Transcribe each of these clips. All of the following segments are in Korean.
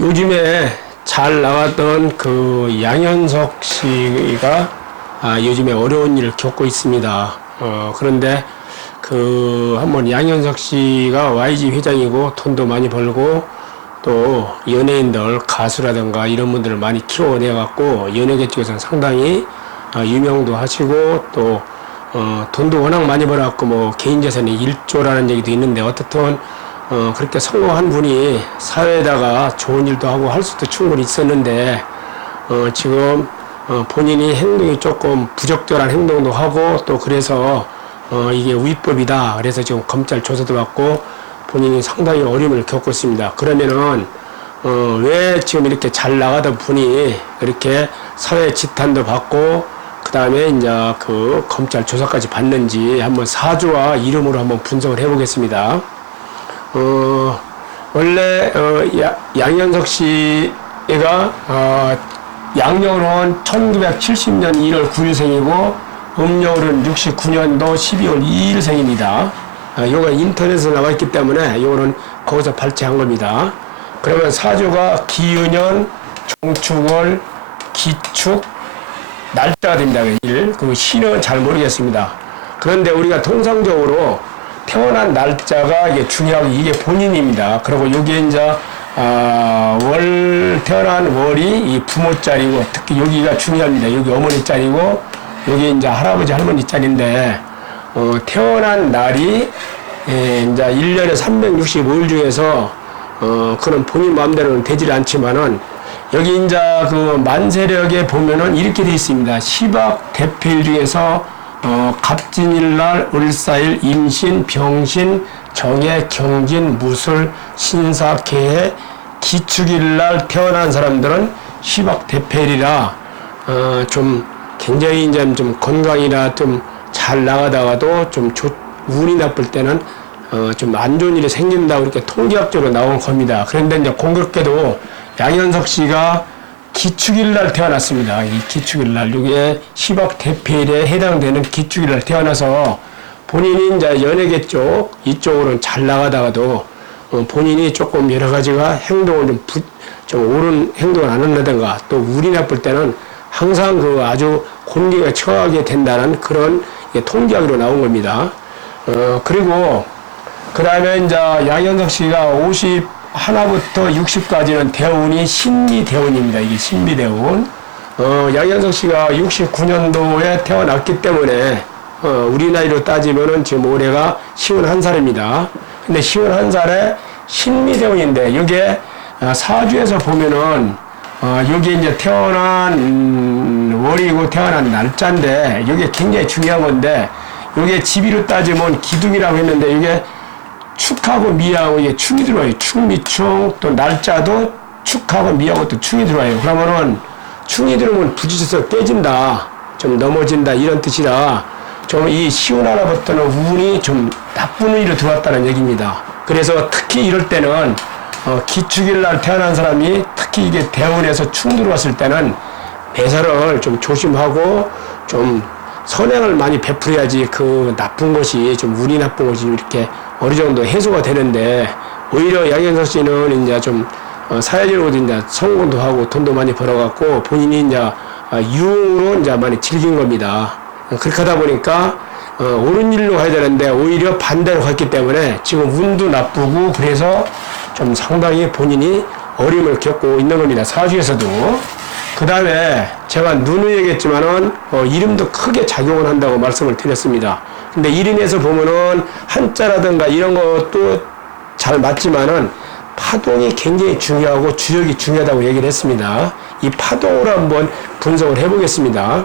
요즘에 잘 나갔던 그 양현석 씨가 요즘에 어려운 일을 겪고 있습니다. 그런데 한번 양현석 씨가 YG 회장이고 돈도 많이 벌고 또 연예인들 가수라든가 이런 분들을 많이 키워내 갖고 연예계 쪽에서는 상당히 유명도 하시고 또 돈도 워낙 많이 벌어갖고 뭐 개인 재산이 1조라는 얘기도 있는데 어떻든 그렇게 성공한 분이 사회에다가 좋은 일도 하고 할 수도 충분히 있었는데 지금 본인이 행동이 조금 부적절한 행동도 하고 또 그래서 이게 위법이다. 그래서 지금 검찰 조사도 받고 본인이 상당히 어려움을 겪고 있습니다. 그러면은 왜 지금 이렇게 잘 나가던 분이 이렇게 사회 지탄도 받고 그 다음에 이제 그 검찰 조사까지 받는지 한번 사주와 이름으로 한번 분석을 해보겠습니다. 원래 양현석 씨가 양력으로는 1970년 1월 9일생이고 음력으로는 69년도 12월 2일생입니다. 요거 인터넷에 나와 있기 때문에 요거는 거기서 발췌한 겁니다. 그러면 사주가 기은년, 종축월, 기축, 날짜가 됩니다. 그 시는 잘 모르겠습니다. 그런데 우리가 통상적으로 태어난 날짜가 이게 중요하고 이게 본인입니다. 그리고 여기에 이제 태어난 월이 이 부모 짤이고 특히 여기가 중요합니다. 여기 어머니 짤이고 여기 이제 할아버지 할머니 짤인데 태어난 날이 이제 1년에 365일 중에서 그런 본인 마음대로는 되질 않지만은 여기 이제 그 만세력에 보면은 이렇게 되어 있습니다. 시박 대필 중에서 갑진일날, 을사일, 임신, 병신, 정해, 경진, 무술, 신사, 개해, 기축일날 태어난 사람들은 시박 대필이라 좀 굉장히 이제 좀 건강이나 좀 잘 나가다가도 좀 운이 나쁠 때는 좀 안 좋은 일이 생긴다고 이렇게 통계학적으로 나온 겁니다. 그런데 이제 공교롭게도 양현석 씨가 기축일날 태어났습니다. 이 기축일날, 이게 시박 대필에 해당되는 기축일날 태어나서 본인이 이제 연예계 쪽, 이쪽으로는 잘 나가다가도 본인이 조금 여러 가지가 행동을 좀 옳은 행동을 안 한다든가 또 운이 나쁠 때는 항상 그 아주 곤기가 처하게 된다는 그런 통계학으로 나온 겁니다. 그리고 그 다음에 이제 양현석 씨가 51부터 60까지는 대운이 신미대운입니다. 이게 신미대운. 양현석 씨가 69년도에 태어났기 때문에 우리 나이로 따지면은 지금 올해가 51살입니다. 근데 51살에 신미대운인데 이게 사주에서 보면은 여기 이제 태어난 월이고 태어난 날짜인데 이게 굉장히 중요한 건데 이게 지비로 따지면 기둥이라고 했는데 이게 축하고 미하고 이게 축이 들어와요. 축미축 또 날짜도 축하고 미하고 또 축이 들어와요. 그러면은 축이 들어오면 부딪혀서 깨진다, 좀 넘어진다 이런 뜻이라 좀 이 시운하나부터는 운이 좀 나쁜 운으로 들어왔다는 얘기입니다. 그래서 특히 이럴 때는 기축일날 태어난 사람이 특히 이게 대운에서 축 들어왔을 때는 매사를 좀 조심하고 좀 선행을 많이 베풀어야지 그 나쁜 것이 좀 운이 나쁜 것이 이렇게 어느 정도 해소가 되는데 오히려 양현석 씨는 이제 좀 사회적으로 이제 성공도 하고 돈도 많이 벌어갖고 본인이 이제 유흥으로 이제 많이 즐긴 겁니다. 그렇게 하다 보니까 옳은 일로 가야 되는데 오히려 반대로 갔기 때문에 지금 운도 나쁘고 그래서 좀 상당히 본인이 어려움을 겪고 있는 겁니다. 사주에서도. 그 다음에 제가 누누이 얘기했지만은 이름도 크게 작용을 한다고 말씀을 드렸습니다. 근데 이름에서 보면은 한자라든가 이런 것도 잘 맞지만은 파동이 굉장히 중요하고 주역이 중요하다고 얘기를 했습니다. 이 파동으로 한번 분석을 해보겠습니다.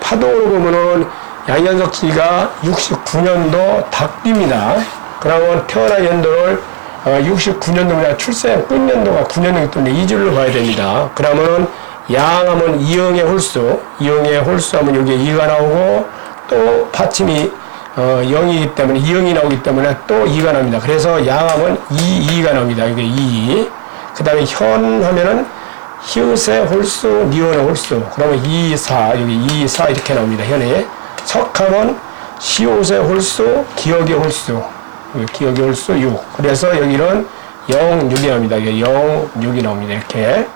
파동으로 보면은 양현석 씨가 69년도 닭띠입니다. 그러면 태어난 연도를 69년도가 출생 끝년도가 9년이기 때문에 2줄로 봐야 됩니다. 그러면은 양하면 이응의 홀수, 이응의 홀수 하면 여기에 2가 나오고 또 받침이 0이기 때문에 2응이 나오기 때문에 또 2가 나옵니다. 그래서 양하면 2가 나옵니다. 이게 2. 그 다음에 현 하면은 히읗의 홀수, 니은의 홀수. 그러면 2, 4, 여기 2, 4 이렇게 나옵니다. 현에. 석하면 시옷의 홀수, 기억의 홀수. 기억의 홀수 6. 그래서 여기는 영육이 나옵니다. 이게 영육이 나옵니다. 이렇게.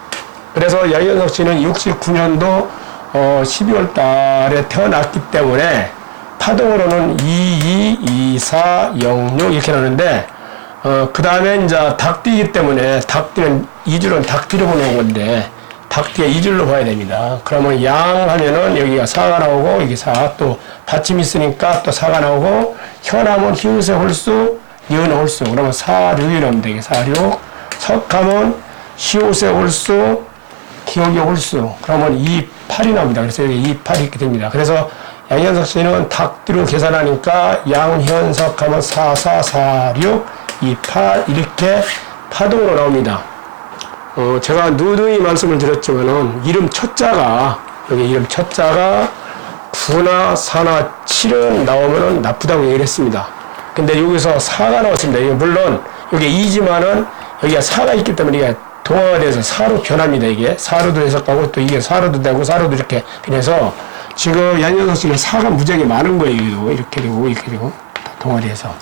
그래서 양현석 씨는 69년도 12월 달에 태어났기 때문에 파동으로는 22, 24, 06 이렇게 나오는데 그 다음에 이제 닭띠이기 때문에 닭띠는 2줄은 닭띠로 보는 건데 닭띠가 2줄로 봐야 됩니다. 그러면 양 하면은 여기가 4가 나오고 여기 4, 또 받침이 있으니까 또 4가 나오고 현하면 히읗의 홀수, 이은의 홀수. 그러면 4, 6이 나오면 되게 4, 6. 석하면 시옷의 홀수, 기억의 홀수. 그러면 2, 8이 나옵니다. 그래서 여기 2, 8이 이렇게 됩니다. 그래서 양현석 씨는 닭띠로 계산하니까 양현석 하면 4, 4, 4, 6, 2, 8 이렇게 파동으로 나옵니다. 제가 누누이 말씀을 드렸지만은 이름 첫자가 여기 이름 첫자가 9나 4나 7은 나오면은 나쁘다고 얘기를 했습니다. 근데 여기서 4가 나왔습니다. 이게 물론 여기 2지만은 여기가 4가 있기 때문에 이게 동화가 돼서 4로 변합니다. 이게 4로도 해석하고 또 이게 4로도 되고 4로도 이렇게 변해서 지금 양현석 씨는 4가 무지하게 많은 거예요. 이렇게 되고 이렇게 되고 동화돼서.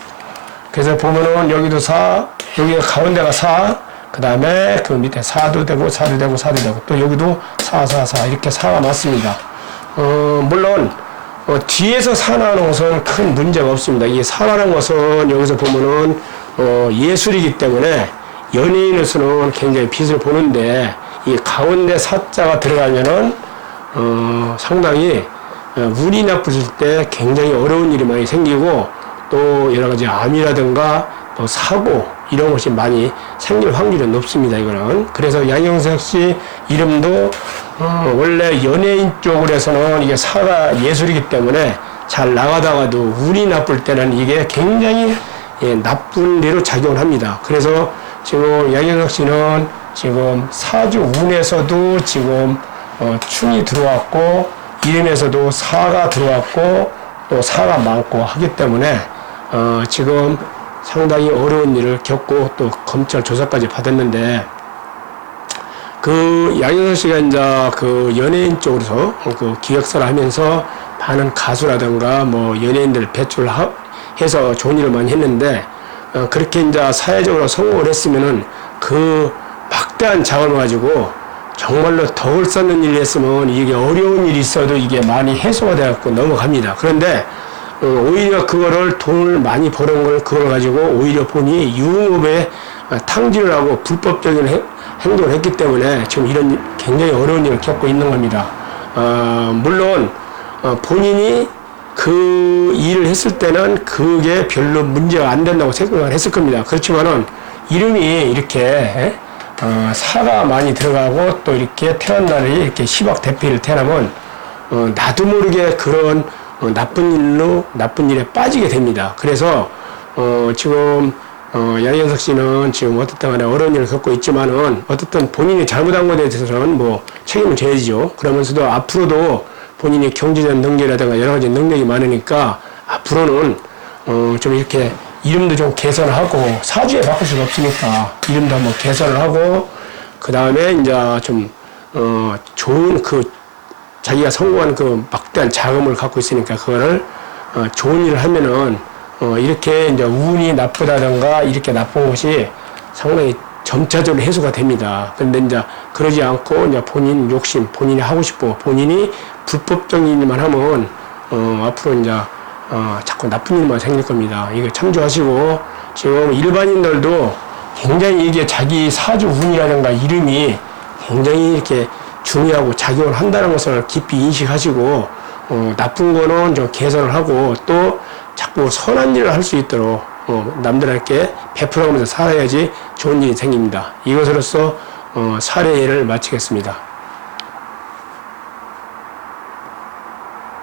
그래서 보면은 여기도 4, 여기가 가운데가 4, 그 다음에 그 밑에 4도 되고 4도 되고 4도 되고 또 여기도 4, 4, 4 이렇게 4가 맞습니다. 물론 뒤에서 4 나오는 것은 큰 문제가 없습니다. 이게 4라는 것은 여기서 보면은 예술이기 때문에 연예인으로서는 굉장히 빛을 보는데 이 가운데 4자가 들어가면은 상당히 운이 나쁘실 때 굉장히 어려운 일이 많이 생기고 또 여러 가지 암이라든가 또 사고 이런 것이 많이 생길 확률이 높습니다. 이거는. 그래서 양현석 씨 이름도 원래 연예인 쪽으로 해서는 이게 사가 예술이기 때문에 잘 나가다가도 운이 나쁠 때는 이게 굉장히 나쁜 일로 작용을 합니다. 그래서 지금 양현석 씨는 지금 사주 운에서도 지금 충이 들어왔고 이름에서도 사가 들어왔고 또 사가 많고 하기 때문에 지금 상당히 어려운 일을 겪고 또 검찰 조사까지 받았는데 그 양현석 씨가 이제 그 연예인 쪽으로서 그 기획사를 하면서 많은 가수라든가 뭐 연예인들 배출해서 좋은 일을 많이 했는데 그렇게 이제 사회적으로 성공을 했으면은 그 막대한 자금을 가지고 정말로 덕을 쌓는 일을 했으면 이게 어려운 일이 있어도 이게 많이 해소가 돼갖고 넘어갑니다. 그런데 오히려 그거를 돈을 많이 버는 걸 그걸 가지고 오히려 본인이 유흥업에 탕진을 하고 불법적인 행동을 했기 때문에 지금 이런 굉장히 어려운 일을 겪고 있는 겁니다. 물론 본인이 그 일을 했을 때는 그게 별로 문제가 안 된다고 생각을 했을 겁니다. 그렇지만은 이름이 이렇게 사가 많이 들어가고 또 이렇게 태어난 날이 이렇게 시박 대필을 태어나면 나도 모르게 그런 나쁜 일에 빠지게 됩니다. 그래서 지금 양현석 씨는 지금 어떻든 간에 어려운 일을 겪고 있지만은 어떻든 본인이 잘못한 것에 대해서는 뭐 책임을 져야죠. 그러면서도 앞으로도 본인이 경제적 능력이라든가 여러 가지 능력이 많으니까 앞으로는 좀 이렇게 이름도 좀 개선하고 사주에 바꿀 수가 없으니까 이름도 한번 개선을 하고 그 다음에 이제 좀 좋은 그 자기가 성공한 그 막대한 자금을 갖고 있으니까 그거를 좋은 일을 하면은 이렇게 이제 운이 나쁘다든가 이렇게 나쁜 것이 상당히 점차적으로 해소가 됩니다. 근데 이제 그러지 않고 이제 본인 욕심, 본인이 하고 싶고 본인이 불법적인 일만 하면 앞으로 이제 자꾸 나쁜 일만 생길 겁니다. 이거 참조하시고 지금 일반인들도 굉장히 이게 자기 사주 운이라든가 이름이 굉장히 이렇게 중요하고 작용을 한다는 것을 깊이 인식하시고 나쁜 거는 좀 개선을 하고 또 자꾸 선한 일을 할 수 있도록 남들에게 베풀어가면서 살아야지 좋은 일이 생깁니다. 이것으로서 사례를 마치겠습니다.